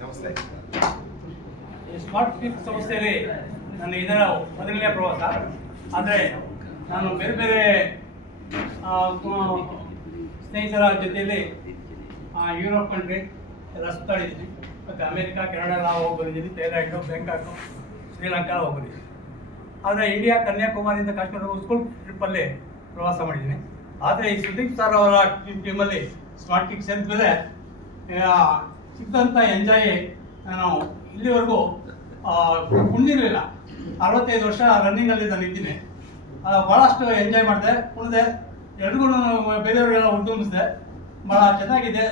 ನಮಸ್ತೆ. ಈ smart kick ಸಂಸ್ಥೆಯಲ್ಲಿ ನನ್ನ ಇದರ ಮೊದಲನೇ ಪ್ರವಾಸ. ಆದರೆ ನಾನು ಬೇರೆ ಬೇರೆ ಸ್ನೇಹಿತರ ಜೊತೆಯಲ್ಲಿ ಯುರೋಪ್ ಕಂಟ್ರಿ ಎಲ್ಲ ಸುತ್ತಾಡಿದ್ದೀನಿ. ಮತ್ತು ಅಮೇರಿಕಾ, ಕೆನಡಾ ಎಲ್ಲ ಹೋಗಿ ಬಂದಿದ್ದೀನಿ. ಥೈಲ್ಯಾಂಡು, ಬ್ಯಾಂಕಾಕು, ಶ್ರೀಲಂಕಾ ಹೋಗಿ ಬಂದಿದ್ದೀನಿ. ಆದರೆ ಇಂಡಿಯಾ, ಕನ್ಯಾಕುಮಾರಿಯಿಂದ ಕಾಶ್ಮೀರ ಸ್ಕೂಲ್ ಟ್ರಿಪ್ಪಲ್ಲಿ ಪ್ರವಾಸ ಮಾಡಿದ್ದೀನಿ. ಆದರೆ ಈ ಸುದೀಪ್ ಸರ್ ಅವರ ಟೀಮಲ್ಲಿ ಸ್ಮಾರ್ಟ್ ಕಿಕ್ ಸೇರಿದ್ಮೇಲೆ ಸಿಕ್ಕಂಥ ಎಂಜಾಯ್ ನಾನು ಇಲ್ಲಿವರೆಗೂ ಕುಣಿದಿರಲಿಲ್ಲ. 65 ವರ್ಷ ರನ್ನಿಂಗಲ್ಲಿ ನಾನು ಇದ್ದೀನಿ. ಭಾಳಷ್ಟು ಎಂಜಾಯ್ ಮಾಡಿದೆ, ಕುಣಿದೆ, ಎಲ್ರಿಗೂ ಬೇರೆಯವರಿಗೆಲ್ಲ ಉದ್ಯಮಿಸಿದೆ. ಭಾಳ ಚೆನ್ನಾಗಿದೆ.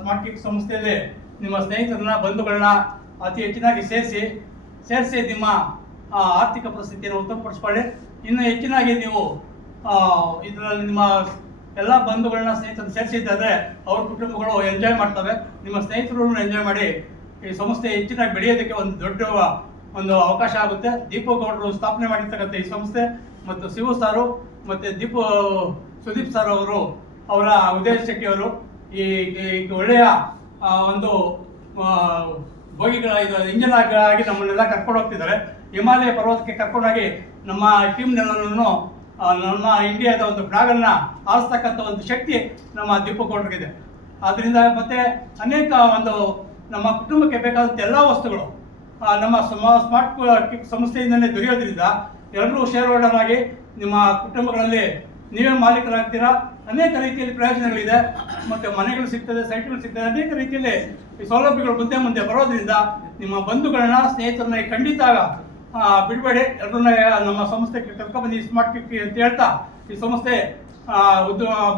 ಸ್ಮಾರ್ಟ್ ಕಿಕ್ ಸಂಸ್ಥೆಯಲ್ಲಿ ನಿಮ್ಮ ಸ್ನೇಹಿತರನ್ನ, ಬಂಧುಗಳನ್ನ ಅತಿ ಹೆಚ್ಚಿನಾಗಿ ಸೇರಿಸಿ ನಿಮ್ಮ ಆರ್ಥಿಕ ಪರಿಸ್ಥಿತಿಯನ್ನು ಉತ್ತಮಪಡಿಸ್ಕೊಳ್ಳಿ. ಇನ್ನು ಹೆಚ್ಚಿನಾಗಿ ನೀವು ಇದರಲ್ಲಿ ನಿಮ್ಮ ಎಲ್ಲ ಬಂಧುಗಳನ್ನ, ಸ್ನೇಹಿತರನ್ನ ಸೇರಿಸಿದ್ದಾದರೆ ಅವ್ರ ಕುಟುಂಬಗಳು ಎಂಜಾಯ್ ಮಾಡ್ತವೆ. ನಿಮ್ಮ ಸ್ನೇಹಿತರು ಎಂಜಾಯ್ ಮಾಡಿ ಈ ಸಂಸ್ಥೆ ಹೆಚ್ಚಿನಾಗಿ ಬೆಳೆಯೋದಕ್ಕೆ ಒಂದು ದೊಡ್ಡ ಅವಕಾಶ ಆಗುತ್ತೆ. ದೀಪು ಗೌಡರು ಸ್ಥಾಪನೆ ಮಾಡಿರ್ತಕ್ಕಂಥ ಈ ಸಂಸ್ಥೆ ಮತ್ತು ಶಿವು ಸಾರು ಮತ್ತು ಸುದೀಪ್ ಸರ್ ಅವರು, ಅವರ ಉದಯ್ ಶೆಟ್ಟಿ ಅವರು ಈ ಒಳ್ಳೆಯ ಒಂದು ಬೋಗಿಗಳ ಇಂಜಿನ್ ಆಗಿ ನಮ್ಮನ್ನೆಲ್ಲ ಕರ್ಕೊಂಡು ಹೋಗ್ತಿದ್ದಾರೆ. ಹಿಮಾಲಯ ಪರ್ವತಕ್ಕೆ ಕರ್ಕೊಂಡೋಗಿ ನಮ್ಮ ಟೀಮ್ನೆಲ್ಲನೂ ನಮ್ಮ ಇಂಡಿಯಾದ ಒಂದು ಫ್ಲಾಗನ್ನು ಆರಿಸ್ತಕ್ಕಂಥ ಒಂದು ಶಕ್ತಿ ನಮ್ಮ ದೀಪು ಗೌಡರಿಗಿದೆ. ಆದ್ದರಿಂದ ಮತ್ತೆ ಅನೇಕ ಒಂದು ನಮ್ಮ ಕುಟುಂಬಕ್ಕೆ ಬೇಕಾದಂಥ ಎಲ್ಲ ವಸ್ತುಗಳು ನಮ್ಮ ಸ್ಮಾರ್ಟ್ ಕಿಕ್ ಸಂಸ್ಥೆಯಿಂದಲೇ ದೊರೆಯೋದ್ರಿಂದ ಎಲ್ಲರೂ ಶೇರ್ ಹೋಲ್ಡರ್ ಆಗಿ ನಿಮ್ಮ ಕುಟುಂಬಗಳಲ್ಲಿ ನೀವೇ ಮಾಲೀಕರಾಗ್ತೀರಾ. ಅನೇಕ ರೀತಿಯಲ್ಲಿ ಪ್ರಯೋಜನಗಳಿದೆ. ಮತ್ತು ಮನೆಗಳು ಸಿಗ್ತದೆ, ಸೈಟ್ಗಳು ಸಿಗ್ತದೆ. ಅನೇಕ ರೀತಿಯಲ್ಲಿ ಈ ಸೌಲಭ್ಯಗಳು ಮುಂದೆ ಬರೋದ್ರಿಂದ ನಿಮ್ಮ ಬಂಧುಗಳನ್ನ, ಸ್ನೇಹಿತರನ್ನ ಖಂಡಿತ ಬಿಡಬೇಡಿ. ಎಲ್ಲರನ್ನ ನಮ್ಮ ಸಂಸ್ಥೆಗೆ ಕರ್ಕೊಬಂದು ಸ್ಮಾರ್ಟ್ ಕಿಕ್ ಅಂತ ಹೇಳ್ತಾ ಈ ಸಂಸ್ಥೆ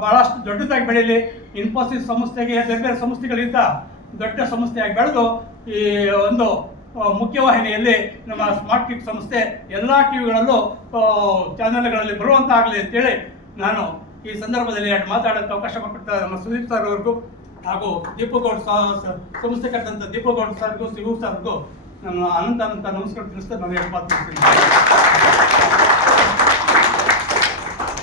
ಭಾಳಷ್ಟು ದೊಡ್ಡದಾಗಿ ಬೆಳೀಲಿ. ಇನ್ಫೋಸಿಸ್ ಸಂಸ್ಥೆಗೆ ಬೇರೆ ಬೇರೆ ಸಂಸ್ಥೆಗಳಿಂದ ದೊಡ್ಡ ಸಂಸ್ಥೆಯಾಗಿ ಬೆಳೆದು ಈ ಒಂದು ಮುಖ್ಯವಾಹಿನಿಯಲ್ಲಿ ನಮ್ಮ ಸ್ಮಾರ್ಟ್ ಕಿಕ್ ಸಂಸ್ಥೆ ಎಲ್ಲ ಟಿವಿಗಳಲ್ಲೂ ಚಾನೆಲ್ಗಳಲ್ಲಿ ಬರುವಂತಾಗಲಿ ಅಂತೇಳಿ ನಾನು ಈ ಸಂದರ್ಭದಲ್ಲಿ ಮಾತಾಡೋಕ್ಕೆ ಅವಕಾಶ ಮಾಡಿಕೊಡ್ತಾರೆ ನಮ್ಮ ಸುದೀಪ್ ಸರ್ ಅವ್ರಿಗೂ ಹಾಗೂ ದೀಪು ಗೌಡ್ ಸಂಸ್ಥೆ ಕಟ್ಟಂಥ ದೀಪು ಗೌಡ್ ಸರ್ಗೂ, ಶಿವು ಸರ್ಗೂ ನಾನು ಅನಂತ ನಮಸ್ಕಾರ ತಿಳಿಸ್ತಾ ನಾನು ಮಾತು ಮಾಡ್ತೀನಿ.